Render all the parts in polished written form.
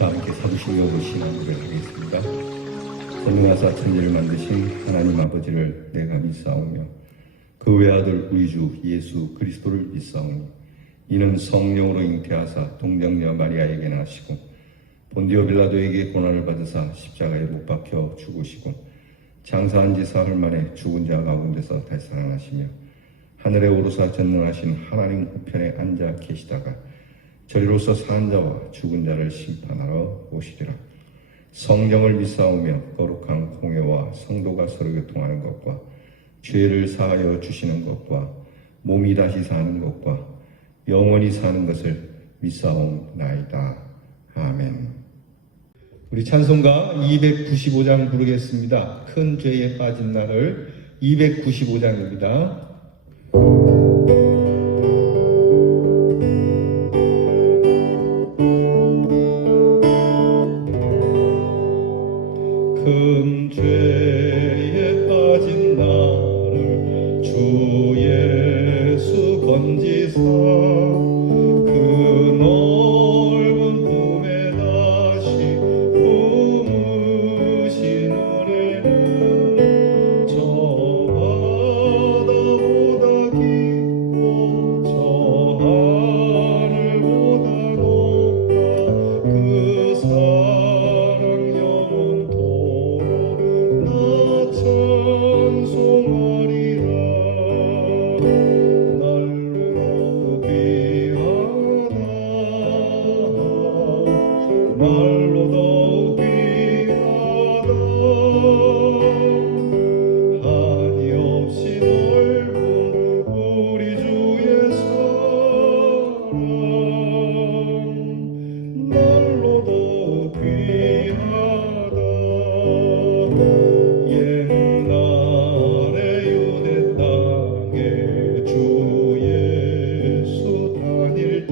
다 함께 사도신경으로 신앙을 하겠습니다. 전능하사 천지를 만드신 하나님 아버지를 내가 믿사오며 그 외아들 우리 주 예수 그리스도를 믿사오니 이는 성령으로 잉태하사 동정녀 마리아에게 나시고 본디오 빌라도에게 고난을 받으사 십자가에 못 박혀 죽으시고 장사한 지 사흘 만에 죽은 자 가운데서 다시 살아나시며 하늘에 오르사 전능하신 하나님 우편에 앉아 계시다가 저리로서 사는 자와 죽은 자를 심판하러 오시리라. 성령을 믿사오며 거룩한 공회와 성도가 서로 교통하는 것과 죄를 사하여 주시는 것과 몸이 다시 사는 것과 영원히 사는 것을 믿사옵나이다. 아멘. 우리 찬송가 295장 부르겠습니다. 큰 죄에 빠진 나를 295장입니다. 큰 죄에 빠진 나를 주 예수 건지사 그 넓은 품에 다시 품으신 은혜는 저 바다보다 깊고 저 하늘보다 높다. 그 사랑 영원토록 나 찬송하리라. 날로 더욱 귀하다. 한이 없이 넓은 우리 주의 사랑 날로 더욱 귀하다. 옛날에 유대 땅에 주 예수 다닐 때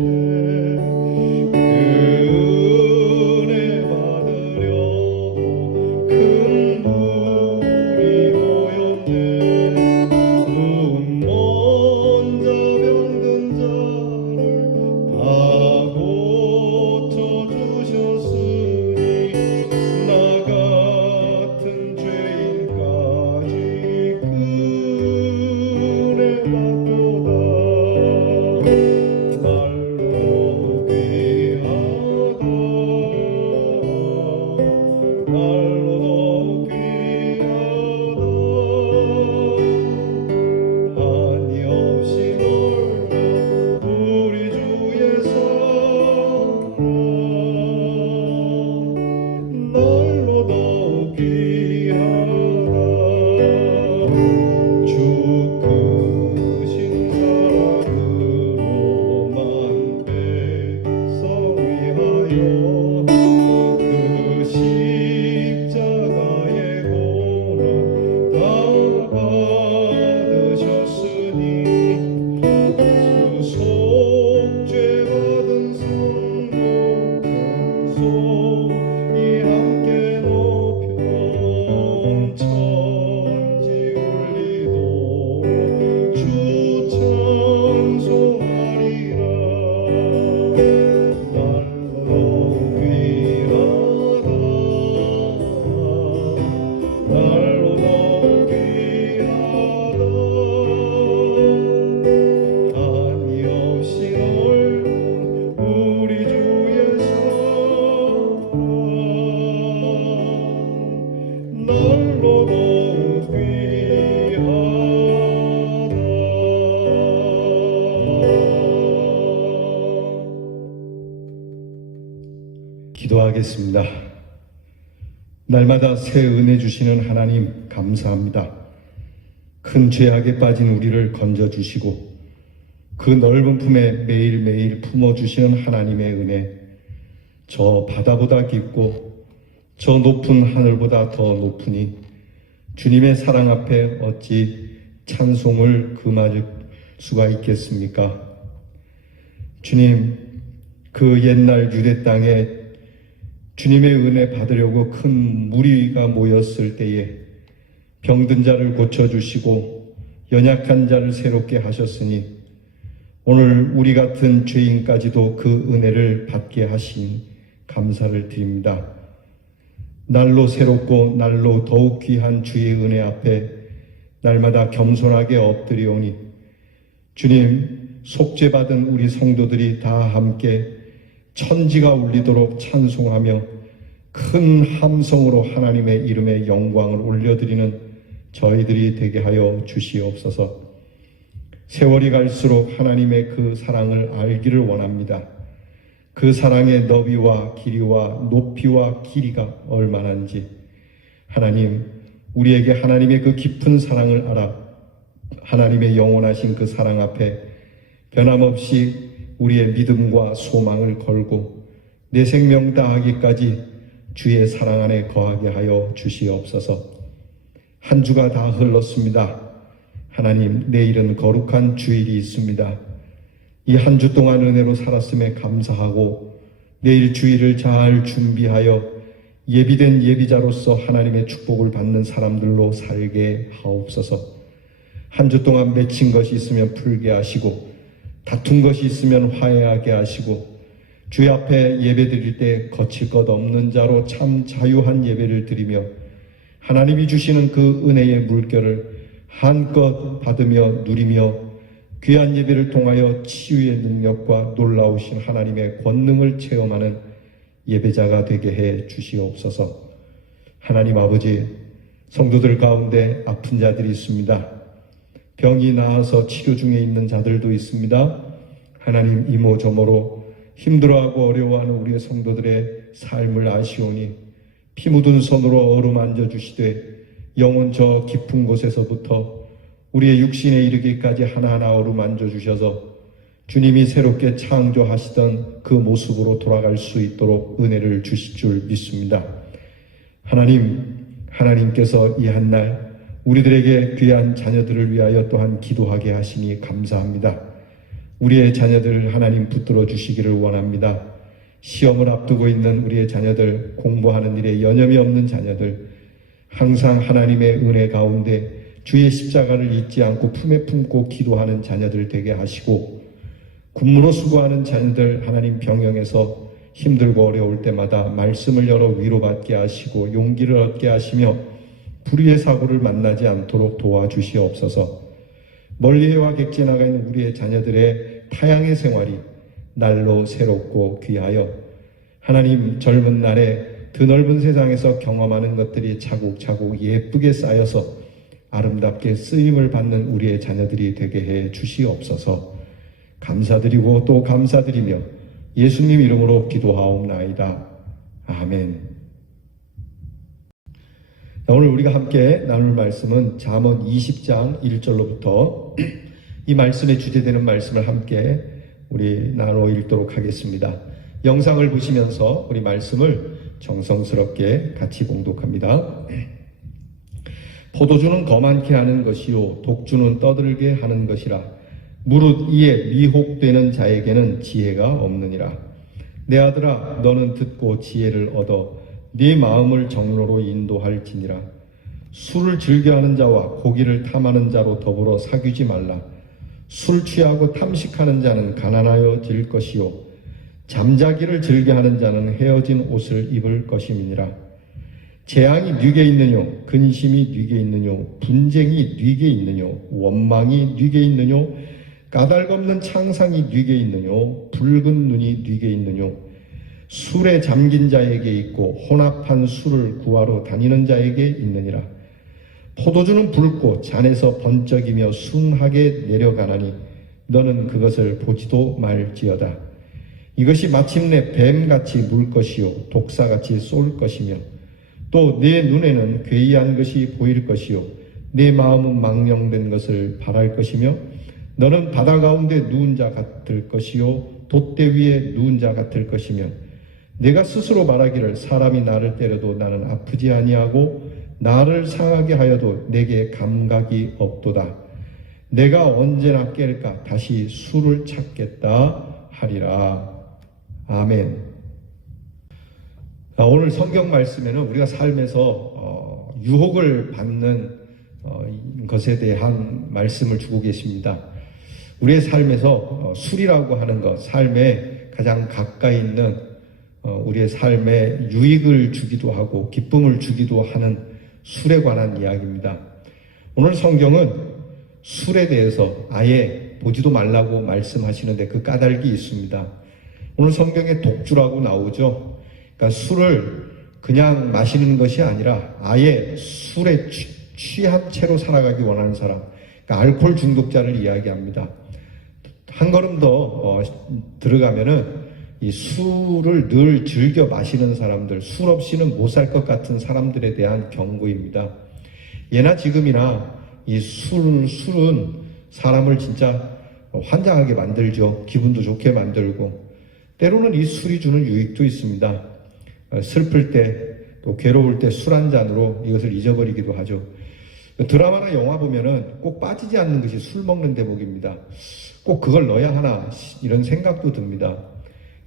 기도하겠습니다. 날마다 새 은혜 주시는 하나님 감사합니다. 큰 죄악에 빠진 우리를 건져주시고 그 넓은 품에 매일매일 품어주시는 하나님의 은혜, 저 바다보다 깊고 저 높은 하늘보다 더 높으니 주님의 사랑 앞에 어찌 찬송을 금할 수가 있겠습니까? 주님, 그 옛날 유대 땅에 주님의 은혜 받으려고 큰 무리가 모였을 때에 병든 자를 고쳐주시고 연약한 자를 새롭게 하셨으니 오늘 우리 같은 죄인까지도 그 은혜를 받게 하신 감사를 드립니다. 날로 새롭고 날로 더욱 귀한 주의 은혜 앞에 날마다 겸손하게 엎드리오니 주님, 속죄받은 우리 성도들이 다 함께 천지가 울리도록 찬송하며 큰 함성으로 하나님의 이름에 영광을 올려드리는 저희들이 되게 하여 주시옵소서. 세월이 갈수록 하나님의 그 사랑을 알기를 원합니다. 그 사랑의 너비와 길이와 높이와 길이가 얼마나인지 하나님, 우리에게 하나님의 그 깊은 사랑을 알아 하나님의 영원하신 그 사랑 앞에 변함없이 우리의 믿음과 소망을 걸고 내 생명 다하기까지 주의 사랑 안에 거하게 하여 주시옵소서. 한 주가 다 흘렀습니다. 하나님, 내일은 거룩한 주일이 있습니다. 이 한 주 동안 은혜로 살았음에 감사하고 내일 주일을 잘 준비하여 예비된 예비자로서 하나님의 축복을 받는 사람들로 살게 하옵소서. 한 주 동안 맺힌 것이 있으면 풀게 하시고 다툰 것이 있으면 화해하게 하시고 주의 앞에 예배 드릴 때 거칠 것 없는 자로 참 자유한 예배를 드리며 하나님이 주시는 그 은혜의 물결을 한껏 받으며 누리며 귀한 예배를 통하여 치유의 능력과 놀라우신 하나님의 권능을 체험하는 예배자가 되게 해 주시옵소서. 하나님 아버지, 성도들 가운데 아픈 자들이 있습니다. 병이 나아서 치료 중에 있는 자들도 있습니다. 하나님, 이모저모로 힘들어하고 어려워하는 우리의 성도들의 삶을 아시오니 피 묻은 손으로 어루만져 주시되 영혼 저 깊은 곳에서부터 우리의 육신에 이르기까지 하나하나 어루만져 주셔서 주님이 새롭게 창조하시던 그 모습으로 돌아갈 수 있도록 은혜를 주실 줄 믿습니다. 하나님께서 이 한날 우리들에게 귀한 자녀들을 위하여 또한 기도하게 하시니 감사합니다. 우리의 자녀들을 하나님 붙들어 주시기를 원합니다. 시험을 앞두고 있는 우리의 자녀들, 공부하는 일에 여념이 없는 자녀들, 항상 하나님의 은혜 가운데 주의 십자가를 잊지 않고 품에 품고 기도하는 자녀들 되게 하시고, 군무로 수고하는 자녀들 하나님 병영에서 힘들고 어려울 때마다 말씀을 열어 위로받게 하시고 용기를 얻게 하시며 불의의 사고를 만나지 않도록 도와주시옵소서. 멀리해와 객지에 나가 있는 우리의 자녀들의 타향의 생활이 날로 새롭고 귀하여 하나님 젊은 날에 드넓은 세상에서 경험하는 것들이 차곡차곡 예쁘게 쌓여서 아름답게 쓰임을 받는 우리의 자녀들이 되게 해 주시옵소서. 감사드리고 또 감사드리며 예수님 이름으로 기도하옵나이다. 아멘. 오늘 우리가 함께 나눌 말씀은 잠언 20장 1절로부터 이 말씀에 주제되는 말씀을 함께 우리 나눠 읽도록 하겠습니다. 영상을 보시면서 우리 말씀을 정성스럽게 같이 봉독합니다. 포도주는 거만케 하는 것이요 독주는 떠들게 하는 것이라. 무릇 이에 미혹되는 자에게는 지혜가 없느니라. 내 아들아, 너는 듣고 지혜를 얻어 네 마음을 정로로 인도할지니라. 술을 즐겨하는 자와 고기를 탐하는 자로 더불어 사귀지 말라. 술 취하고 탐식하는 자는 가난하여질 것이요 잠자기를 즐겨하는 자는 헤어진 옷을 입을 것임이니라. 재앙이 네게 있느뇨, 근심이 네게 있느뇨, 분쟁이 네게 있느뇨, 원망이 네게 있느뇨, 까닭없는 창상이 네게 있느뇨, 붉은 눈이 네게 있느뇨. 술에 잠긴 자에게 있고 혼합한 술을 구하러 다니는 자에게 있느니라. 포도주는 붉고 잔에서 번쩍이며 순하게 내려가나니 너는 그것을 보지도 말지어다. 이것이 마침내 뱀같이 물 것이요 독사같이 쏠 것이며 또 내 눈에는 괴이한 것이 보일 것이요 내 마음은 망령된 것을 바랄 것이며 너는 바다 가운데 누운 자 같을 것이요 돛대 위에 누운 자 같을 것이며 내가 스스로 말하기를 사람이 나를 때려도 나는 아프지 아니하고 나를 상하게 하여도 내게 감각이 없도다. 내가 언제나 깰까 다시 술을 찾겠다 하리라. 아멘. 오늘 성경 말씀에는 우리가 삶에서 유혹을 받는 것에 대한 말씀을 주고 계십니다. 우리의 삶에서 술이라고 하는 것, 삶에 가장 가까이 있는 우리의 삶에 유익을 주기도 하고 기쁨을 주기도 하는 술에 관한 이야기입니다. 오늘 성경은 술에 대해서 아예 보지도 말라고 말씀하시는데 그 까닭이 있습니다. 오늘 성경에 독주라고 나오죠. 그러니까 술을 그냥 마시는 것이 아니라 아예 술에 취한 채로 살아가기 원하는 사람, 그러니까 알코올 중독자를 이야기합니다. 한 걸음 더 들어가면은 이 술을 늘 즐겨 마시는 사람들, 술 없이는 못 살 것 같은 사람들에 대한 경고입니다. 예나 지금이나 이 술은 사람을 진짜 환장하게 만들죠. 기분도 좋게 만들고, 때로는 이 술이 주는 유익도 있습니다. 슬플 때, 또 괴로울 때 술 한 잔으로 이것을 잊어버리기도 하죠. 드라마나 영화 보면은 꼭 빠지지 않는 것이 술 먹는 대목입니다. 꼭 그걸 넣어야 하나 이런 생각도 듭니다.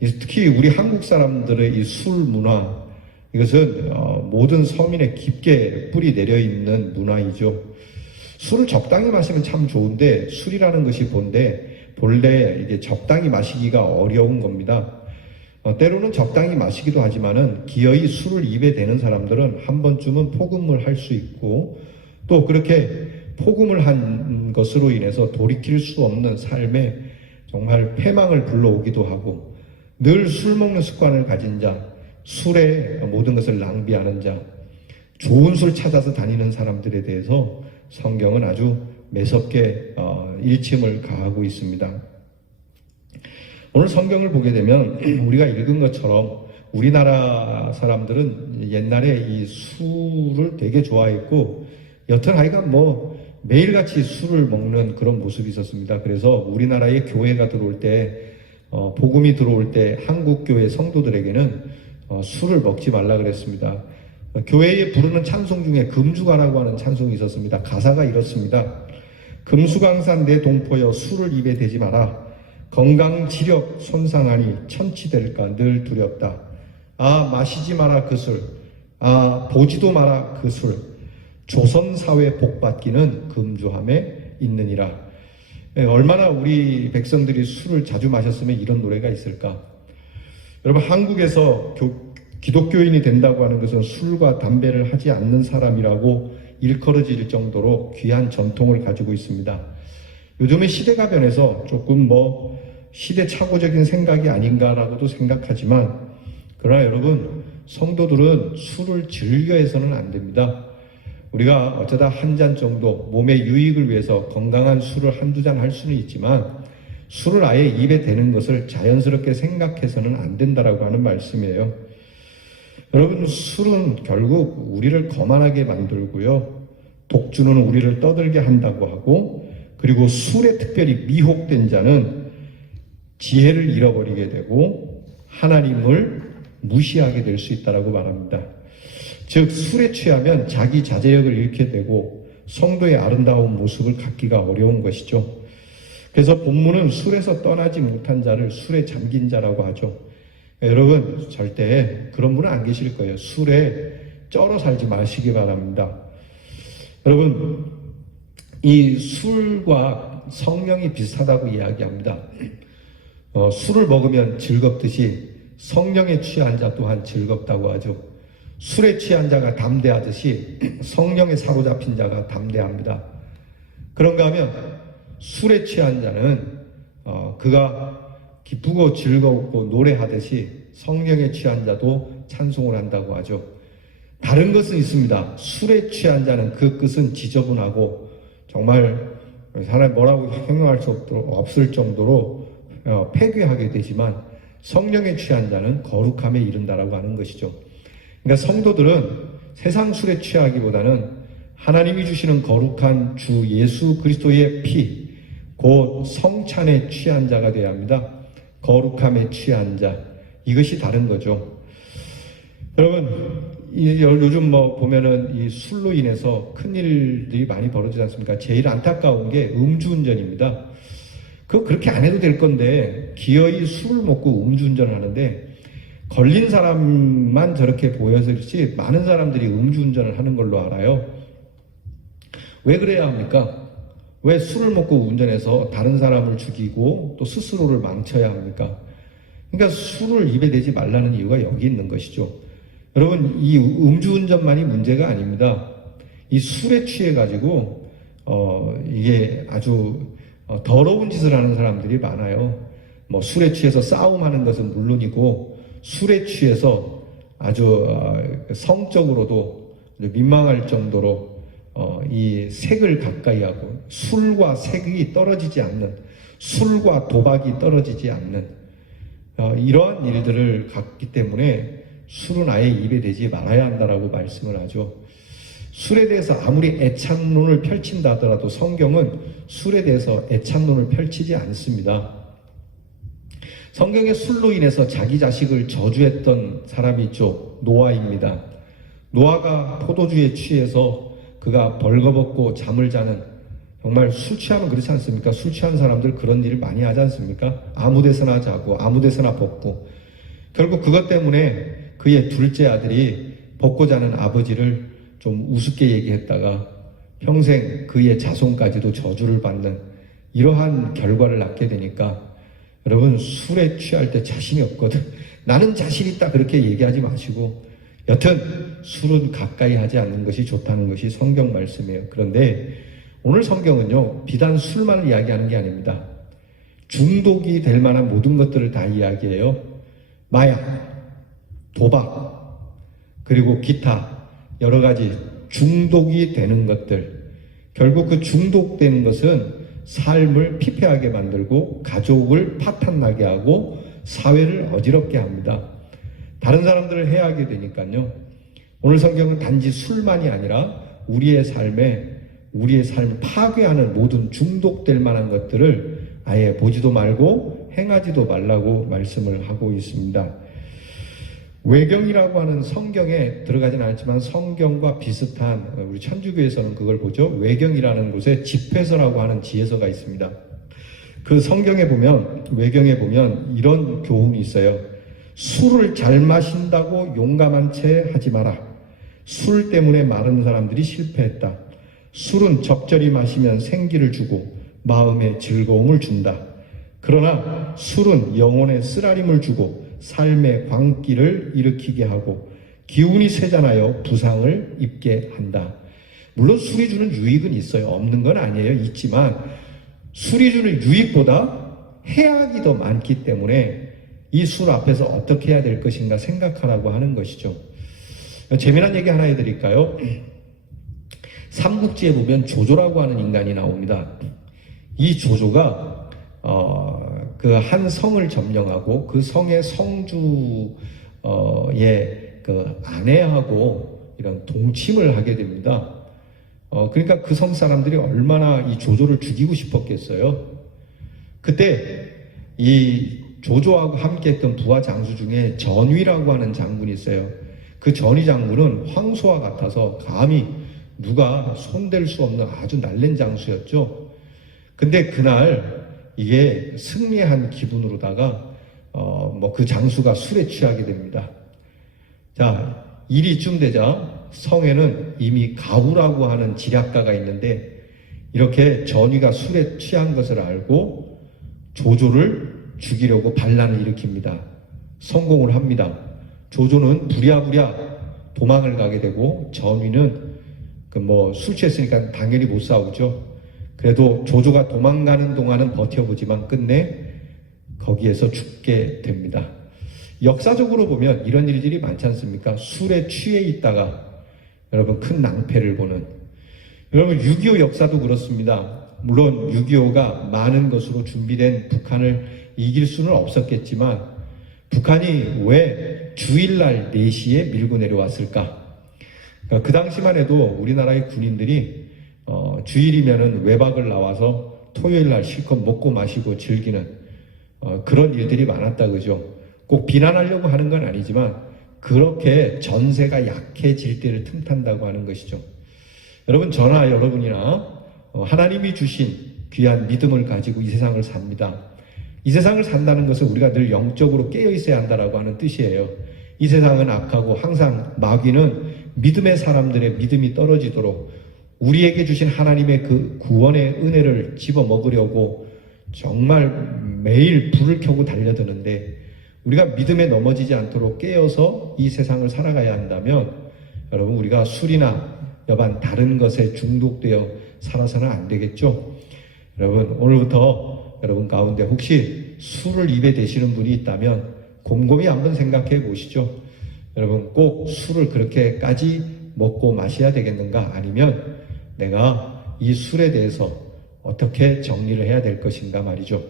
특히 우리 한국 사람들의 이 술 문화, 이것은 모든 서민에 깊게 뿌리 내려 있는 문화이죠. 술을 적당히 마시면 참 좋은데 술이라는 것이 본래 이게 적당히 마시기가 어려운 겁니다. 때로는 적당히 마시기도 하지만은 기어이 술을 입에 대는 사람들은 한 번쯤은 폭음을 할 수 있고, 또 그렇게 폭음을 한 것으로 인해서 돌이킬 수 없는 삶에 정말 패망을 불러오기도 하고, 늘 술 먹는 습관을 가진 자, 술에 모든 것을 낭비하는 자, 좋은 술 찾아서 다니는 사람들에 대해서 성경은 아주 매섭게 일침을 가하고 있습니다. 오늘 성경을 보게 되면 우리가 읽은 것처럼 우리나라 사람들은 옛날에 이 술을 되게 좋아했고, 여튼 하여간 매일같이 술을 먹는 그런 모습이 있었습니다. 그래서 우리나라에 교회가 들어올 때, 복음이 들어올 때 한국 교회 성도들에게는 술을 먹지 말라 그랬습니다. 교회에 부르는 찬송 중에 금주가라고 하는 찬송이 있었습니다. 가사가 이렇습니다. 금수강산 내 동포여 술을 입에 대지 마라. 건강 지력 손상하니 천치될까 늘 두렵다. 아 마시지 마라 그 술. 아 보지도 마라 그 술. 조선사회 복받기는 금주함에 있느니라. 얼마나 우리 백성들이 술을 자주 마셨으면 이런 노래가 있을까. 여러분, 한국에서 기독교인이 된다고 하는 것은 술과 담배를 하지 않는 사람이라고 일컬어질 정도로 귀한 전통을 가지고 있습니다. 요즘은 시대가 변해서 조금 시대착오적인 생각이 아닌가라고도 생각하지만, 그러나 여러분, 성도들은 술을 즐겨해서는 안 됩니다. 우리가 어쩌다 한 잔 정도 몸의 유익을 위해서 건강한 술을 한두 잔 할 수는 있지만, 술을 아예 입에 대는 것을 자연스럽게 생각해서는 안 된다라고 하는 말씀이에요. 여러분, 술은 결국 우리를 거만하게 만들고요, 독주는 우리를 떠들게 한다고 하고, 그리고 술에 특별히 미혹된 자는 지혜를 잃어버리게 되고 하나님을 무시하게 될 수 있다라고 말합니다. 즉, 술에 취하면 자기 자제력을 잃게 되고 성도의 아름다운 모습을 갖기가 어려운 것이죠. 그래서 본문은 술에서 떠나지 못한 자를 술에 잠긴 자라고 하죠. 여러분, 절대 그런 분은 안 계실 거예요. 술에 쩔어 살지 마시기 바랍니다. 여러분, 이 술과 성령이 비슷하다고 이야기합니다. 술을 먹으면 즐겁듯이 성령에 취한 자 또한 즐겁다고 하죠. 술에 취한 자가 담대하듯이 성령에 사로잡힌 자가 담대합니다. 그런가 하면 술에 취한 자는 그가 기쁘고 즐겁고 노래하듯이 성령에 취한 자도 찬송을 한다고 하죠. 다른 것은 있습니다. 술에 취한 자는 그 끝은 지저분하고 정말 사람이 뭐라고 형용할 수 없을 정도로 폐괴하게 되지만, 성령에 취한 자는 거룩함에 이른다라고 하는 것이죠. 그러니까 성도들은 세상 술에 취하기보다는 하나님이 주시는 거룩한 주 예수 그리스도의 피, 곧 성찬에 취한 자가 되어야 합니다. 거룩함에 취한 자, 이것이 다른 거죠. 여러분, 요즘 보면은 이 술로 인해서 큰 일들이 많이 벌어지지 않습니까? 제일 안타까운 게 음주운전입니다. 그렇게 안 해도 될 건데 기어이 술을 먹고 음주운전을 하는데, 걸린 사람만 저렇게 보여서 그렇지 많은 사람들이 음주운전을 하는 걸로 알아요. 왜 그래야 합니까? 왜 술을 먹고 운전해서 다른 사람을 죽이고 또 스스로를 망쳐야 합니까? 그러니까 술을 입에 대지 말라는 이유가 여기 있는 것이죠. 여러분, 이 음주운전만이 문제가 아닙니다. 이 술에 취해가지고 이게 아주 더러운 짓을 하는 사람들이 많아요. 뭐 술에 취해서 싸움하는 것은 물론이고 술에 취해서 아주 성적으로도 민망할 정도로 이 색을 가까이 하고 술과 색이 떨어지지 않는, 술과 도박이 떨어지지 않는 이러한 일들을 갖기 때문에 술은 아예 입에 대지 말아야 한다라고 말씀을 하죠. 술에 대해서 아무리 애찬론을 펼친다 하더라도 성경은 술에 대해서 애찬론을 펼치지 않습니다. 성경의 술로 인해서 자기 자식을 저주했던 사람이 있죠. 노아입니다. 노아가 포도주에 취해서 그가 벌거벗고 잠을 자는, 정말 술 취하면 그렇지 않습니까? 술 취한 사람들 그런 일을 많이 하지 않습니까? 아무 데서나 자고 아무 데서나 벗고, 결국 그것 때문에 그의 둘째 아들이 벗고 자는 아버지를 좀 우습게 얘기했다가 평생 그의 자손까지도 저주를 받는 이러한 결과를 낳게 되니까, 여러분, 술에 취할 때 자신이 없거든, 나는 자신 있다, 그렇게 얘기하지 마시고 여튼 술은 가까이 하지 않는 것이 좋다는 것이 성경 말씀이에요. 그런데 오늘 성경은요, 비단 술만을 이야기하는 게 아닙니다. 중독이 될 만한 모든 것들을 다 이야기해요. 마약, 도박, 그리고 기타 여러 가지 중독이 되는 것들, 결국 그 중독되는 것은 삶을 피폐하게 만들고 가족을 파탄나게 하고 사회를 어지럽게 합니다. 다른 사람들을 해하게 되니까요. 오늘 성경은 단지 술만이 아니라 우리의 삶을 파괴하는 모든 중독될 만한 것들을 아예 보지도 말고 행하지도 말라고 말씀을 하고 있습니다. 외경이라고 하는, 성경에 들어가진 않았지만 성경과 비슷한, 우리 천주교에서는 그걸 보죠. 외경이라는 곳에 집회서라고 하는 지혜서가 있습니다. 그 성경에 보면, 외경에 보면 이런 교훈이 있어요. 술을 잘 마신다고 용감한 채 하지 마라. 술 때문에 많은 사람들이 실패했다. 술은 적절히 마시면 생기를 주고 마음에 즐거움을 준다. 그러나 술은 영혼에 쓰라림을 주고 삶의 광기를 일으키게 하고 기운이 쇠잔하여 부상을 입게 한다. 물론 술이 주는 유익은 있어요. 없는 건 아니에요. 있지만 술이 주는 유익보다 해악이 더 많기 때문에 이 술 앞에서 어떻게 해야 될 것인가 생각하라고 하는 것이죠. 재미난 얘기 하나 해드릴까요? 삼국지에 보면 조조라고 하는 인간이 나옵니다. 이 조조가 그 한 성을 점령하고 그 성의 성주의 그 아내하고 이런 동침을 하게 됩니다. 그러니까 그 성 사람들이 얼마나 이 조조를 죽이고 싶었겠어요. 그때 이 조조하고 함께했던 부하 장수 중에 전위라고 하는 장군이 있어요. 그 전위 장군은 황소와 같아서 감히 누가 손댈 수 없는 아주 날랜 장수였죠. 근데 그날 이게 승리한 기분으로다가 그 장수가 술에 취하게 됩니다. 자, 일이 쯤 되자 성에는 이미 가후라고 하는 지략가가 있는데, 이렇게 전위가 술에 취한 것을 알고 조조를 죽이려고 반란을 일으킵니다. 성공을 합니다. 조조는 부랴부랴 도망을 가게 되고, 전위는 술 취했으니까 당연히 못 싸우죠. 그래도 조조가 도망가는 동안은 버텨보지만 끝내 거기에서 죽게 됩니다. 역사적으로 보면 이런 일들이 많지 않습니까? 술에 취해 있다가 여러분 큰 낭패를 보는, 여러분 6.25 역사도 그렇습니다. 물론 6.25가 많은 것으로 준비된 북한을 이길 수는 없었겠지만, 북한이 왜 주일날 4시에 밀고 내려왔을까? 그 당시만 해도 우리나라의 군인들이 주일이면은 외박을 나와서 토요일날 실컷 먹고 마시고 즐기는 그런 일들이 많았다, 그죠? 꼭 비난하려고 하는 건 아니지만 그렇게 전세가 약해질 때를 틈탄다고 하는 것이죠. 여러분, 저나 여러분이나 하나님이 주신 귀한 믿음을 가지고 이 세상을 삽니다. 이 세상을 산다는 것은 우리가 늘 영적으로 깨어 있어야 한다라고 하는 뜻이에요. 이 세상은 악하고 항상 마귀는 믿음의 사람들의 믿음이 떨어지도록 우리에게 주신 하나님의 그 구원의 은혜를 집어먹으려고 정말 매일 불을 켜고 달려드는데, 우리가 믿음에 넘어지지 않도록 깨어서 이 세상을 살아가야 한다면 여러분 우리가 술이나 여반 다른 것에 중독되어 살아서는 안 되겠죠. 여러분 오늘부터 여러분 가운데 혹시 술을 입에 대시는 분이 있다면 곰곰이 한번 생각해 보시죠. 여러분 꼭 술을 그렇게까지 먹고 마셔야 되겠는가? 아니면 내가 이 술에 대해서 어떻게 정리를 해야 될 것인가 말이죠.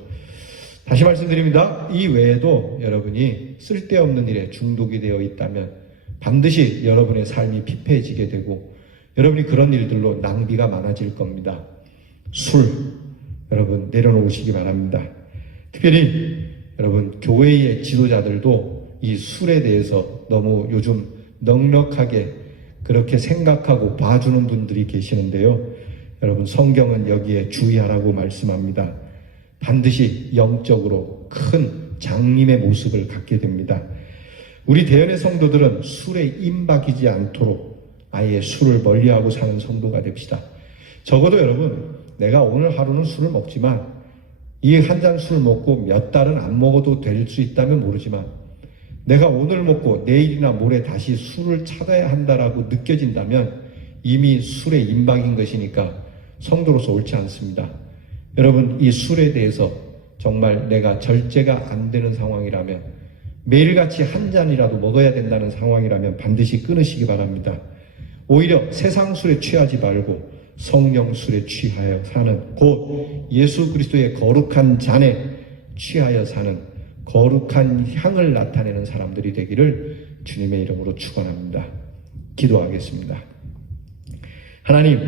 다시 말씀드립니다. 이 외에도 여러분이 쓸데없는 일에 중독이 되어 있다면 반드시 여러분의 삶이 피폐해지게 되고 여러분이 그런 일들로 낭비가 많아질 겁니다. 술 여러분 내려놓으시기 바랍니다. 특별히 여러분 교회의 지도자들도 이 술에 대해서 너무 요즘 넉넉하게 그렇게 생각하고 봐주는 분들이 계시는데요. 여러분 성경은 여기에 주의하라고 말씀합니다. 반드시 영적으로 큰 장님의 모습을 갖게 됩니다. 우리 대연의 성도들은 술에 임박이지 않도록 아예 술을 멀리하고 사는 성도가 됩시다. 적어도 여러분 내가 오늘 하루는 술을 먹지만 이 한 잔 술 먹고 몇 달은 안 먹어도 될 수 있다면 모르지만 내가 오늘 먹고 내일이나 모레 다시 술을 찾아야 한다라고 느껴진다면 이미 술에 임박인 것이니까 성도로서 옳지 않습니다. 여러분 이 술에 대해서 정말 내가 절제가 안 되는 상황이라면 매일같이 한 잔이라도 먹어야 된다는 상황이라면 반드시 끊으시기 바랍니다. 오히려 세상 술에 취하지 말고 성령 술에 취하여 사는 곧 예수 그리스도의 거룩한 잔에 취하여 사는 거룩한 향을 나타내는 사람들이 되기를 주님의 이름으로 축원합니다. 기도하겠습니다. 하나님,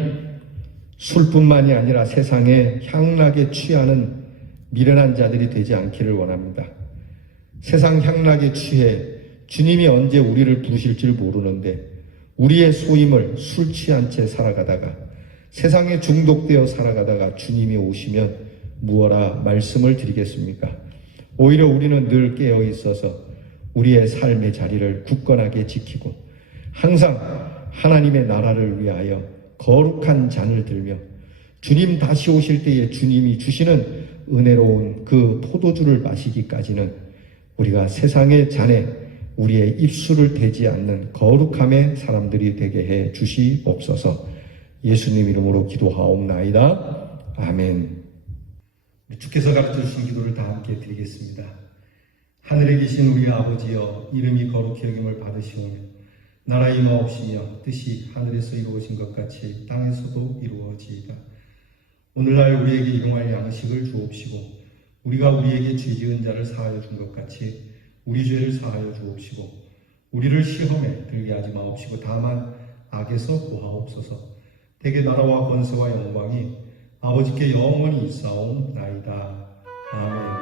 술뿐만이 아니라 세상에 향락에 취하는 미련한 자들이 되지 않기를 원합니다. 세상 향락에 취해 주님이 언제 우리를 부르실 줄 모르는데 우리의 소임을 술 취한 채 살아가다가 세상에 중독되어 살아가다가 주님이 오시면 무엇라 말씀을 드리겠습니까? 오히려 우리는 늘 깨어 있어서 우리의 삶의 자리를 굳건하게 지키고 항상 하나님의 나라를 위하여 거룩한 잔을 들며 주님 다시 오실 때에 주님이 주시는 은혜로운 그 포도주를 마시기까지는 우리가 세상의 잔에 우리의 입술을 대지 않는 거룩함의 사람들이 되게 해 주시옵소서. 예수님 이름으로 기도하옵나이다. 아멘. 주께서 가르쳐주신 기도를 다 함께 드리겠습니다. 하늘에 계신 우리 아버지여, 이름이 거룩히 여김을 받으시오며 나라 임하옵시며 뜻이 하늘에서 이루어진 것 같이 땅에서도 이루어지이다. 오늘날 우리에게 일용할 양식을 주옵시고 우리가 우리에게 죄 지은 자를 사하여 준 것 같이 우리 죄를 사하여 주옵시고 우리를 시험에 들게 하지 마옵시고 다만 악에서 구하옵소서. 대개 나라와 권세와 영광이 아버지께 영원히 있사옵나이다. 아멘.